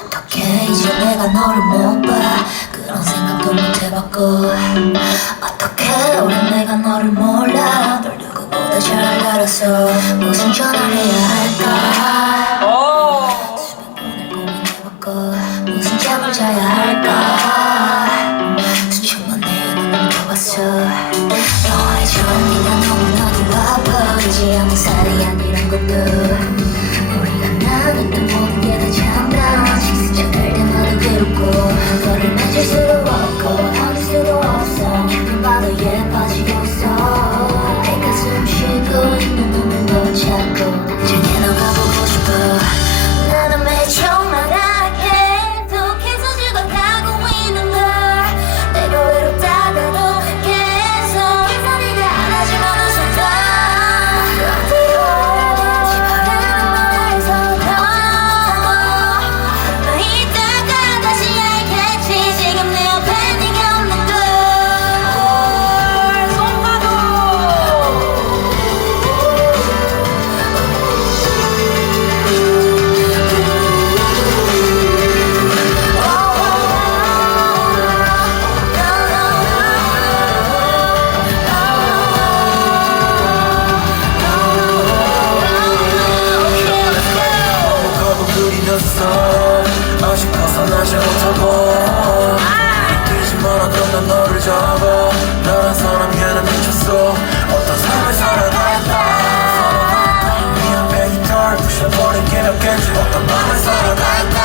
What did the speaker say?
어떻게 이제 내가 너를 못 봐? 그런 생각도 못 해봤고. 어떻게 오래 내가 너를 몰라? 널 누구보다 잘 알아서 무슨 전화를 해야 할까? 오. 수백 번을 고민해봤고 무슨 잠을 자야 할까? 수천만 내 눈을 떠봤어. 너의 정리가 너무나도 아파지지 아무 살이 아니란 것도 있어. 아직 벗어나지 못하고. 믿기지 말았던 난 너를 잡아. 나란 사람 얘는 미쳤어. 어떤 삶을 살아갈까? 위한 배기 털 부셔버린 기억 깬지 어떤 밤을 살아갈까?